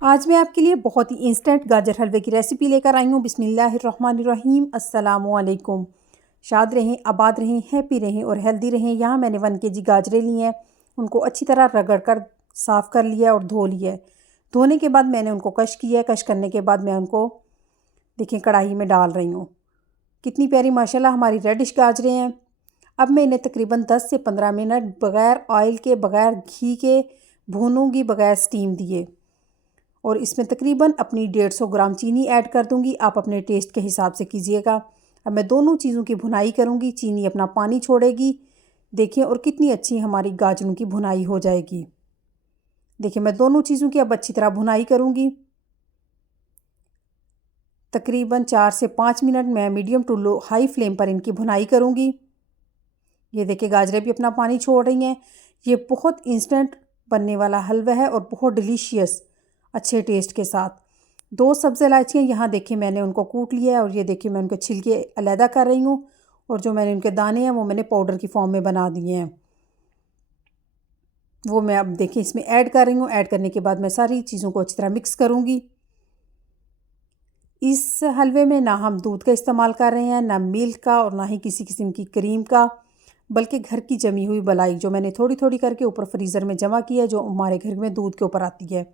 आज मैं आपके लिए बहुत ही इंस्टेंट गाजर हलवे की रेसिपी लेकर आई हूँ। बिस्मिल्लाहिर्रहमानिर्रहीम। अस्सलामुअलैकुम। शाद रहें, आबाद रहें, हैप्पी रहें और हेल्दी रहें। यहाँ मैंने 1 kg गाजरें ली हैं। उनको अच्छी तरह रगड़ कर साफ़ कर लिया और धो लिया है। धोने के बाद मैंने उनको कश किया है। कश करने के बाद मैं उनको देखिए कढ़ाई में डाल रही हूँ। कितनी प्यारी माशाल्लाह हमारी रेडिश गाजरें हैं। अब मैं इन्हें तकरीबन 10 से 15 मिनट बग़ैर ऑयल के, बग़ैर घी के भूनूंगी, बग़ैर स्टीम दिए। और इसमें तकरीबन अपनी 150 ग्राम चीनी ऐड कर दूंगी। आप अपने टेस्ट के हिसाब से कीजिएगा। अब मैं दोनों चीज़ों की भुनाई करूंगी। चीनी अपना पानी छोड़ेगी, देखिए, और कितनी अच्छी हमारी गाजरों की भुनाई हो जाएगी। देखिए, मैं दोनों चीज़ों की अब अच्छी तरह भुनाई करूंगी। तकरीबन 4 से 5 मिनट मैं medium to low high flame पर इनकी भुनाई करूंगी। ये देखिए गाजरें भी अपना पानी छोड़ रही हैं। ये बहुत इंस्टेंट बनने वाला हलवा है और बहुत डिलीशियस, अच्छे टेस्ट के साथ। 2 सब्ज़ इलायचियाँ यहाँ देखिए मैंने उनको कूट लिया है और ये देखिए मैं उनके छिलके अलहदा कर रही हूँ। और जो मैंने उनके दाने हैं वो मैंने पाउडर की फॉर्म में बना दिए हैं। वो मैं अब देखिए इसमें ऐड कर रही हूँ। ऐड करने के बाद मैं सारी चीज़ों को अच्छी तरह मिक्स करूँगी। इस हलवे में ना हम दूध का इस्तेमाल कर रहे हैं, ना मिल्क का, और ना ही किसी किस्म की क्रीम का, बल्कि घर की जमी हुई मलाई जो मैंने थोड़ी थोड़ी करके ऊपर फ्रीज़र में जमा की है, जो हमारे घर में दूध के ऊपर आती है।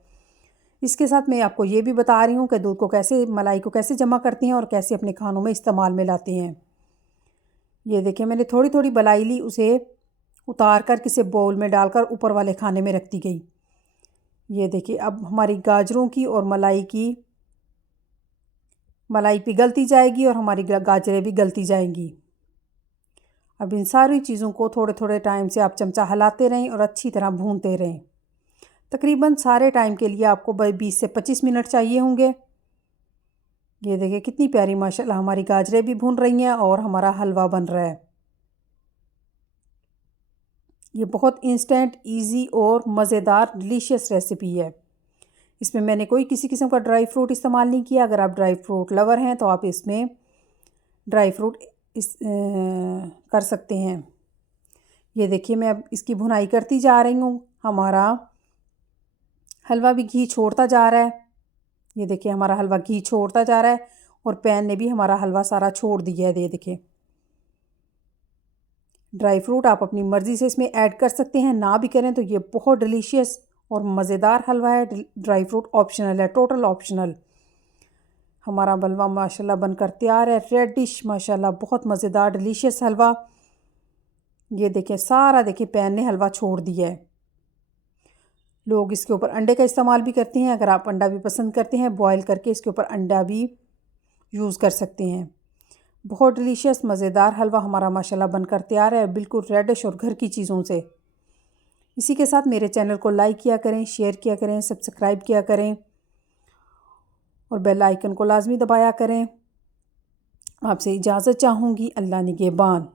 इसके साथ मैं आपको ये भी बता रही हूँ कि दूध को कैसे, मलाई को कैसे जमा करते हैं और कैसे अपने खानों में इस्तेमाल में लाते हैं। ये देखिए मैंने थोड़ी थोड़ी मलाई ली, उसे उतार कर किसी बाउल में डालकर ऊपर वाले खाने में रख दी गई। ये देखिए अब हमारी गाजरों की और मलाई पिघलती जाएगी और हमारी गाजरें भी गलती जाएंगी। अब इन सारी चीज़ों को थोड़े थोड़े टाइम से आप चमचा हिलाते रहें और अच्छी तरह भूनते रहें। तकरीबन सारे टाइम के लिए आपको 20 से 25 मिनट चाहिए होंगे। ये देखिए कितनी प्यारी माशाल्लाह हमारी गाजरें भी भून रही हैं और हमारा हलवा बन रहा है। ये बहुत इंस्टेंट, इजी और मज़ेदार डिलीशियस रेसिपी है। इसमें मैंने कोई किसी किस्म का ड्राई फ्रूट इस्तेमाल नहीं किया। अगर आप ड्राई फ्रूट लवर हैं तो आप इसमें ड्राई फ्रूट कर सकते हैं। ये देखिए मैं अब इसकी भुनाई करती जा रही हूँ। हमारा हलवा भी घी छोड़ता जा रहा है। ये देखिए हमारा हलवा घी छोड़ता जा रहा है और पैन ने भी हमारा हलवा सारा छोड़ दिया है। ये देखिए ड्राई फ्रूट आप अपनी मर्ज़ी से इसमें ऐड कर सकते हैं, ना भी करें तो ये बहुत डिलीशियस और मज़ेदार हलवा है। ड्राई फ्रूट ऑप्शनल है, टोटल ऑप्शनल। हमारा हलवा माशाल्लाह बनकर तैयार है। रेडिश माशाल्लाह बहुत मज़ेदार डिलीशियस हलवा। ये देखिए सारा देखिए पैन ने हलवा छोड़ दिया है। लोग इसके ऊपर अंडे का इस्तेमाल भी करते हैं। अगर आप अंडा भी पसंद करते हैं, बॉयल करके इसके ऊपर अंडा भी यूज़ कर सकते हैं। बहुत डिलीशियस मज़ेदार हलवा हमारा माशाल्लाह बनकर तैयार है, बिल्कुल रेडिश और घर की चीज़ों से। इसी के साथ मेरे चैनल को लाइक किया करें, शेयर किया करें, सब्सक्राइब किया करें और बेल आइकन को लाजमी दबाया करें। आपसे इजाज़त चाहूँगी। अल्लाह निगहबान।